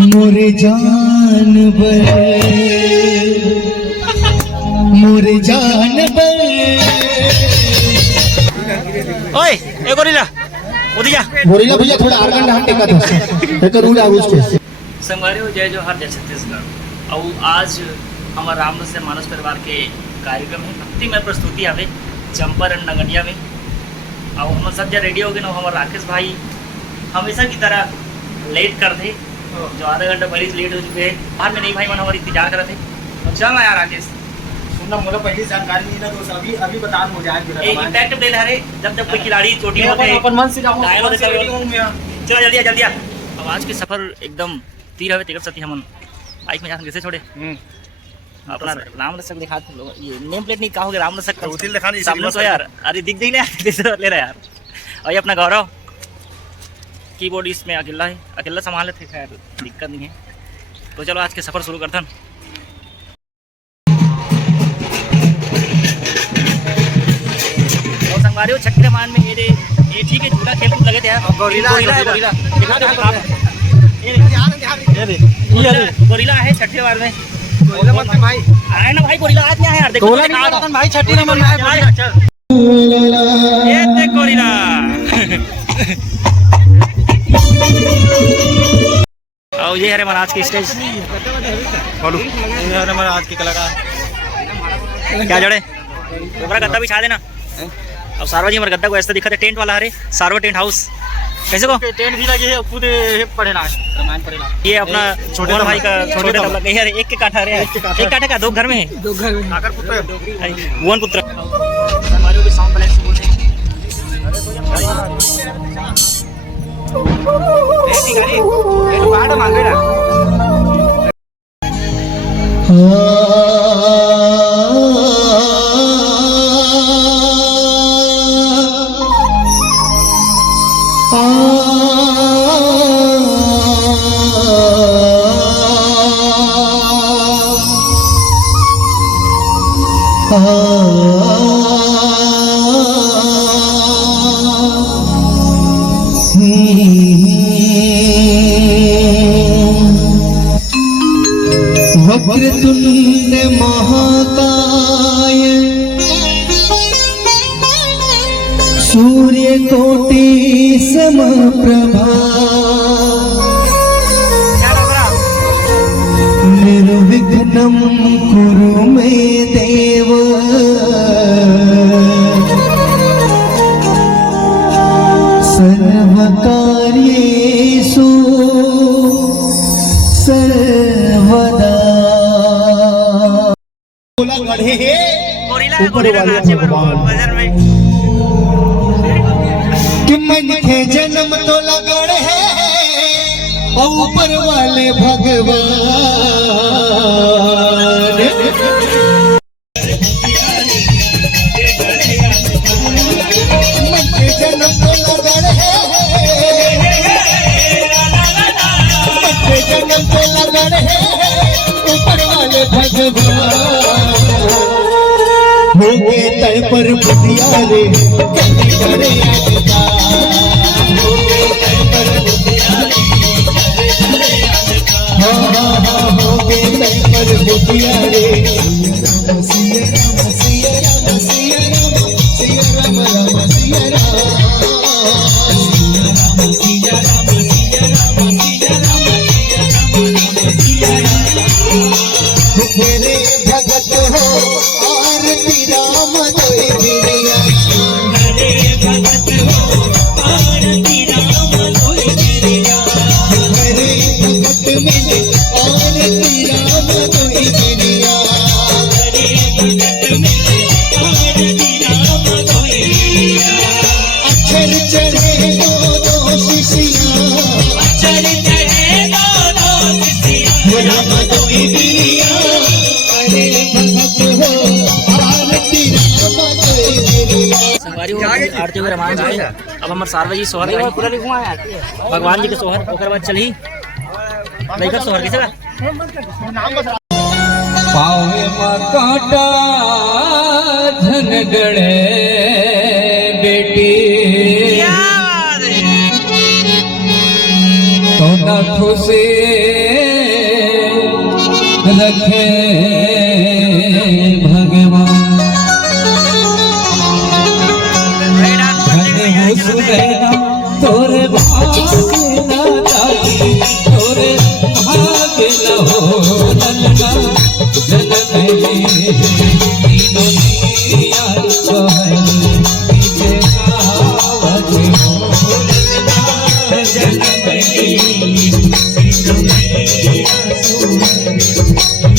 मोरे जान बर मोरे जान बर। ओए ए गोरिल्ला उधी जा। गोरिल्ला भैया थोड़ा आर्गन डांट टेका दो एक रूल आ उसके संगवारी जय जोहार जय छत्तीसगढ़। और आज हमारे रामदास से मानस परिवार के कार्यक्रम है भक्तिमय प्रस्तुति आवे चंपर नगनिया में। और हम सब जब रेडी हो गए ना हमारे राकेश भाई हमेशा की तरह लेट कर थे जो आधा घंटा पहले से लेट हो चुके हैं। बाद में नहीं भाई मन हमारी इंतजार कर रहे थे। तो चल ना यार राकेश सुनना मुझे पहले जानकारी नहीं ना तो अभी बता हो जाए फिर इम्पैक्ट दे रहे जब कोई खिलाड़ी चोटी होते हैं अपन मन से जाऊं चलो जल्दी जल्दी। अब आज के सफर एकदम तीर हवे टिकट सती हमन बाइक में जाकर कैसे छोड़े अपना राम रसक दिखा ये नेम प्लेट नहीं कहा हो गया राम रसक सामने तो यार अरे दिख नहीं ले रहा यार। और ये अपना गौरव कीबोर्ड इसमें अकेला संभाले थे खैर दिक्कत नहीं है। तो चलो आज के सफर शुरू करते हैं। और संगवारी छठे मान में ये ठीक है झूला खेल लगे थे यार। गोरिल्ला है छठे बार में भाई आए ना भाई गोरिल्ला आज यहाँ है यार। देखो भाई छठी नंबर में ये देख गोरिल्ला और ये है महाराज की स्टेज बोलू ये है महाराज के कलाकार क्या जड़े ऊपर गद्दा बिछा देना। अब सारवा जी हमारे गद्दा को ऐसा दिखा था टेंट वाला है सारवा टेंट हाउस कैसे को टेंट भी लगी है खुद पढ़े ना रामायण पढ़े ना। ये अपना छोटे भाई का छोटे तबला नहीं है एक के काठा रे एक काठे का दो घर में है दो घर में आकर पुत्र भुवन पुत्र हमारे भी साउंड बैलेंस बोलते हैं। गाड़ी मांगे ना वक्रतुंड महाकाय सूर्यकोटि समप्रभा निर्विघ्नं कुरु मे देव सर्वकार्येषु सर्वदा। कि मन के जन्म तो लगड़ है और ऊपर वाले भगवान मन के जन्म तो लगड़ है मन के जन्म तो लगड़ है ऊपर वाले भगवान होके तय पर बुधिया रे कभी करे आजदा होके तय पर बुधिया रे होके तय पर बुधिया रे सिया राम सिया राम सिया राम सिया राम राम सिया राम सिया राम सिया राम सिया राम सिया राम मेरे भगत हो आरती राम दोई बिरिया मेरे भगत हो आरती राम दोई बिरिया मेरे भगत मिले आरती राम दोई बिरिया मेरे भगत मिले आरती राम दोई बिरिया अक्षर चढ़े दो शिष्या अक्षर चढ़े दो शिष्या राम दोई बिरिया आरती वगैरह मान चुके हैं। अब हमारे सारवा जी सोहर भगवान जी के सोहर ओकर बाद चली लेकर सोहर कैसे पावे काटा धनगढ़े बेटी तो न हाथों से रखे भगवान तोरे भाग्य ना जागी तोरे भाग्य न हो ललना जन्म तीनों मिया सोहर पीछे आवत हो ललना जन्म तीनों मिया सोहर पीछे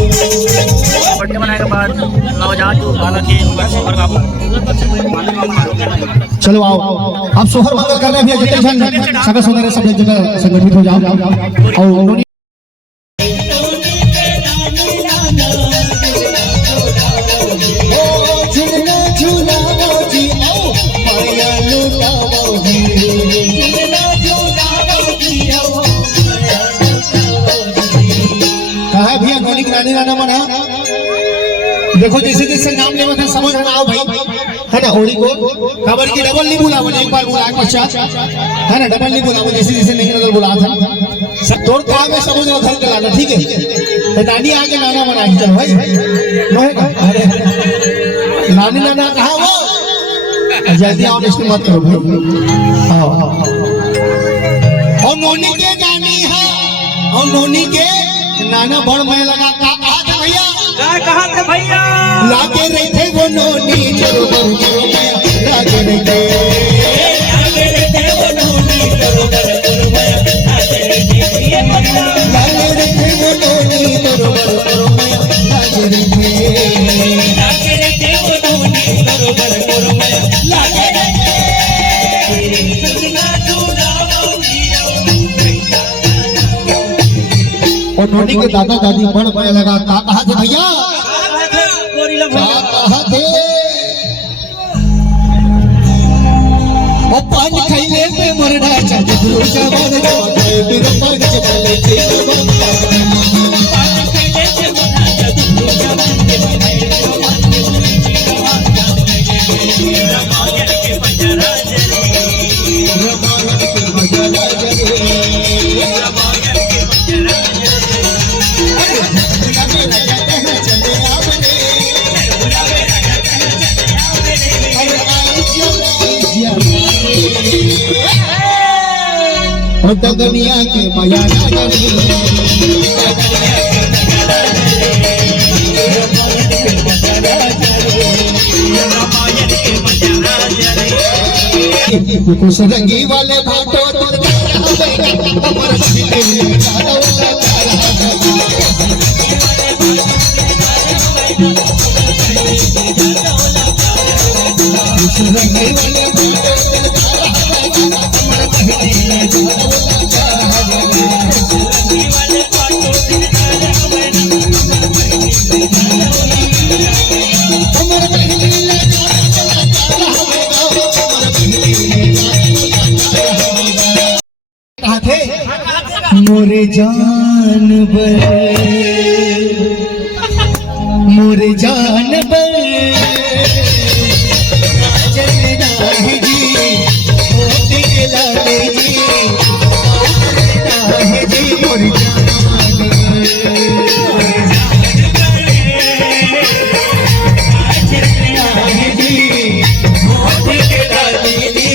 बर्थडे मनाने के बाद नवजात जो बालक है सोहर का चलो आओ आप सोहर मंगल कर रहे हैं भैया जितने जन सगा सोदर सब एक जगह संगठित हो जाओ और उन्होंने कहा भैया नौनी रानी राना मना देखो जैसे जैसे नाम लेवा था समझ में आओ भाई है ना होली को खबर की डबल नहीं बुला बने एक बार बुला पश्चात है ना डबल नहीं बुला जैसे जैसे नहीं नजर बुला था सब तोड़ कहा में समझ में घर के लाना ठीक है तो नानी आगे नाना बना के चलो भाई अरे नानी नाना कहा वो जल्दी आओ इसको मत करो भाई हाँ और नोनी के नानी है और नोनी के नाना बड़ मैं लगा कहा था भैया कहा थे भैया लागे रहे थे वो नोनी करो करो मैं लागे रहे थे वो नोनी करो करो मैं लागे रहे थे वो नोनी करो करो मैं लागे रहे थे वो नोनी करो करो मैं लागे और नोनी के दादा दादी बड़ बड़े लगा कहा थे भैया कहा थे और पान खैले पे मरना चाहते गुरु जवान जवान फिर पान चले थे और दुनिया के माया कुछ रंगी वाले भाटो मोरे जान मोर जान पर चलना है जी ओ दिला दे जी चलना है जी मोर जान चलना है जी ओ दिला दे जी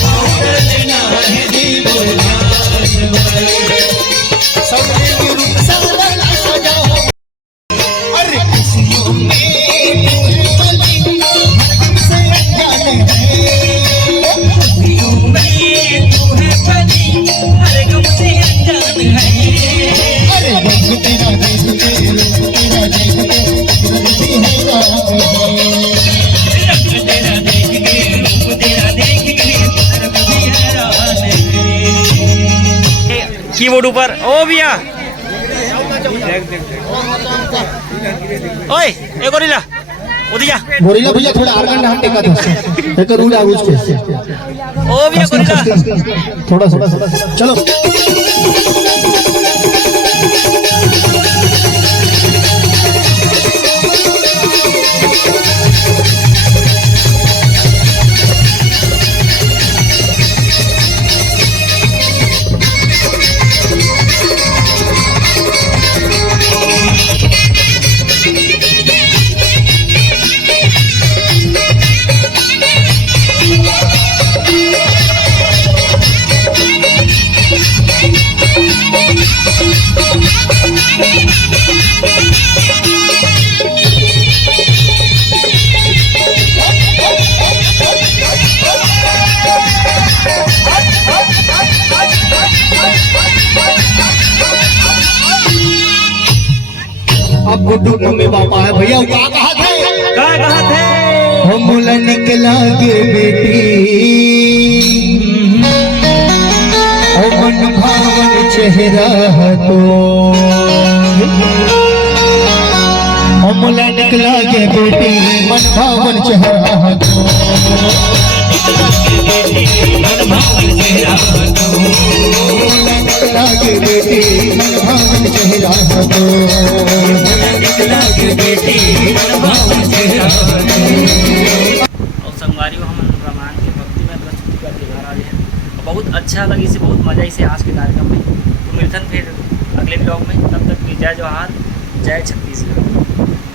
चलना है जी मोर जान सबके रूप सावला सजाओ अरे खुशियों में तू है बनी हमसे अनजान है खुशियों में तू है बनी अरे हमसे अनजान है अरे रंग तेरा देख के रूप तेरा देख के रंग भी हैरान है रंग तेरा देख के रूप तेरा देख के रंग भी हैरान है कीबोर्ड ऊपर ओ भैया ओए ए गोरिल्ला उधर जा गोरिल्ला भैया थोड़ा आर्गन हम टेका दो एक रूल आगुज के ओ भैया गोरिल्ला थोड़ा चलो अब गुड्डू मम्मी पापा है भैया क्या कहा थे हम मुला निकला गे बेटी ओ मन भावन चेहरा तो हम मुला निकला गे बेटी मन भावन चेहरा तो निकला गे बेटी मन भावन चेहरा तो और संगवारी हम रामायण के भक्ति में प्रस्तुति करके घर आ रहे हैं बहुत अच्छा लगी से बहुत मजा इसे आज के कार्यक्रम में तो मिलते हैं फिर अगले ब्लॉग में तब तक की जय जोहार जय छत्तीसगढ़।